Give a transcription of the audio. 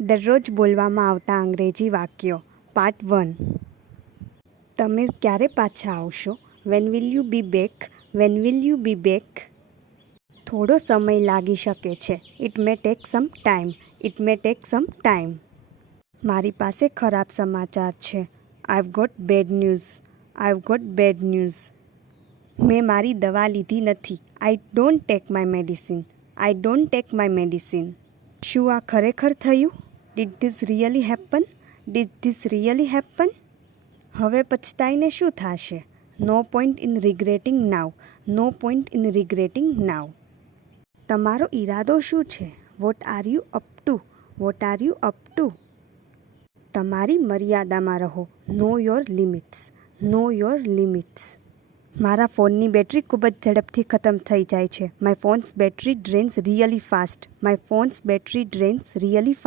દરરોજ બોલવામાં આવતા અંગ્રેજી વાક્યો પાર્ટ 1. તમે ક્યારે પાછા આવશો? When will you be back? When will you be back? થોડો સમય લાગી શકે છે. It may take some time. It may take some time. મારી પાસે ખરાબ સમાચાર છે. I've got bad news. I've got bad news. મેં મારી દવા લીધી નથી. I don't take my medicine. I don't take my medicine. શું આ ખરેખર થયું? Did this really happen? Did this really happen? હવે પછતાઈને શું થશે? No point in regretting now. No point in regretting now. તમારો ઈરાદો શું છે? What are you up to? What are you up to? તમારી મર્યાદામાં રહો. Know your limits. Know your limits. મારા ફોનની બેટરી ખૂબ જ ઝડપથી ખતમ થઈ જાય છે. My phone's battery drains really fast. My phone's battery drains really fast.